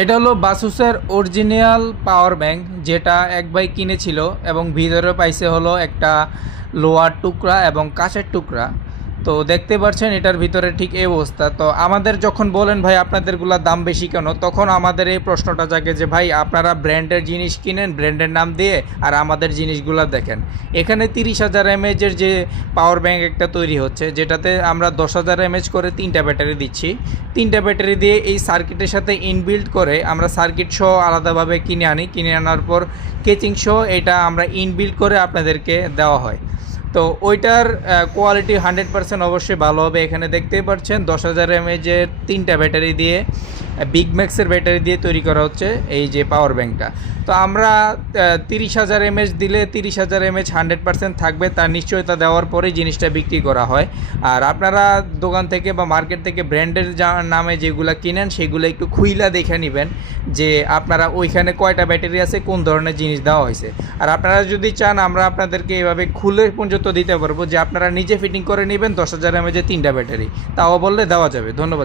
এটা হলো বাসুসের original power bank, যেটা এক ভাই কিনেছিল এবং ভিতরে পাইছে হলো একটা লোহার টুকরা এবং কাঁচের টুকরা। তো দেখতে পাচ্ছেন এটার ভিতরে ঠিক এই অবস্থা। তো আমাদের যখন বলেন ভাই আপনাদেরগুলোর দাম বেশি কেন, তখন আমাদের এই প্রশ্নটা জাগে যে ভাই আপনারা ব্র্যান্ডের জিনিস কিনেন ব্র্যান্ডের নাম দিয়ে, আর আমাদের জিনিসগুলো দেখেন। এখানে 30,000 এমএএচের যে পাওয়ার ব্যাংক একটা তৈরি হচ্ছে, যেটাতে আমরা 10,000 এমএএচ করে 3টা ব্যাটারি দিচ্ছি। 3টা ব্যাটারি দিয়ে এই সার্কিটের সাথে ইনবিল্ড করে আমরা সার্কিট সহ আলাদাভাবে কিনে আনার পর কেচিং সহ এটা আমরা ইনবিল্ড করে আপনাদেরকে দেওয়া হয়। তো ওইটার কোয়ালিটি 100% অবশ্যই ভালো হবে। এখানে দেখতেই পাচ্ছেন 10,000 এমএএচের 3টা ব্যাটারি দিয়ে, বিগ ম্যাক্সের ব্যাটারি দিয়ে তৈরি করা হচ্ছে এই যে পাওয়ার ব্যাংকটা। তো আমরা 30,000 এমএএচ দিলে 30,000 এমএএচ 100% থাকবে, তার নিশ্চয়তা দেওয়ার পরেই জিনিসটা বিক্রি করা হয়। আর আপনারা দোকান থেকে বা মার্কেট থেকে ব্র্যান্ডের নামে যেগুলো কিনেন সেগুলো একটু খুইলা দেখে নেবেন যে আপনারা ওইখানে কয়টা ব্যাটারি আছে, কোন ধরনের জিনিস দেওয়া হয়েছে। আর আপনারা যদি চান আমরা আপনাদেরকে এভাবে খুলে পর্যন্ত দিতে পারবো যে আপনারা নিজে ফিটিং করে নেবেন 10,000 এমএএচের 3টা ব্যাটারি, তাও বললে দেওয়া যাবে। ধন্যবাদ।